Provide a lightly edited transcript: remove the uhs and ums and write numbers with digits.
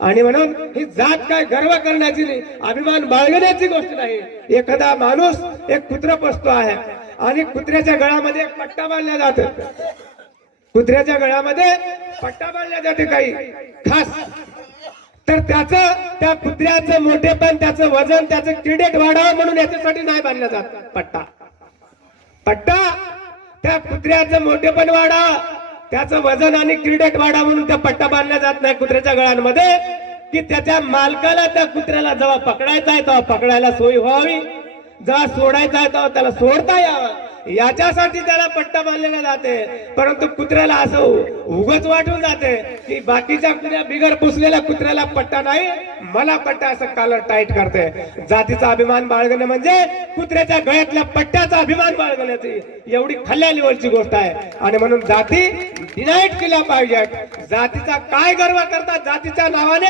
आणि म्हणून ही जात काय गर्व करण्याची नाही, अभिमान बाळगण्याची गोष्ट नाही। एखादा माणूस एक कुत्रा पोसतो आहे आणि कुत्र्याच्या गळ्यामध्ये एक पट्टा बांधला जातो, कुत्र्याच्या गळ्यामध्ये पट्टा बांधला जाते काही खास, तर त्या कुत्र्याचं मोठेपण, त्याचं वजन, त्याचं क्रेडिट वाढावं म्हणून याच्यासाठी नाही बांधला जात पट्टा। पट्टा त्या कुत्र्याचं मोठेपण वाढावं, त्याचं वजन आणि क्रेडिट वाढावं म्हणून त्या पट्टा बांधला जात नाही कुत्र्याच्या गळ्यांमध्ये, की त्याच्या मालकाला त्या कुत्र्याला जेव्हा पकडायचा आहे तेव्हा पकडायला सोय व्हावी, जेव्हा सोडायचा आहे तेव्हा त्याला सोडता यावं, याच्यासाठी त्याला पट्टा बांधलेला जाते। परंतु कुत्र्याला असं उगच वाटून जाते की बाकीच्या कुत्र्या बिगर पुसलेल्या कुत्र्याला पट्टा नाही, मला पट्टा, असं कॉलर टाईट करते। जातीचा अभिमान बाळगणे म्हणजे कुत्र्याच्या गळ्यातल्या पट्ट्याचा अभिमान बाळगण्याची एवढी खाल्ल्या लेवलची गोष्ट आहे। आणि म्हणून जाती डिनाईट केल्या पाहिजेत। जातीचा काय गर्व करतात, जातीच्या नावाने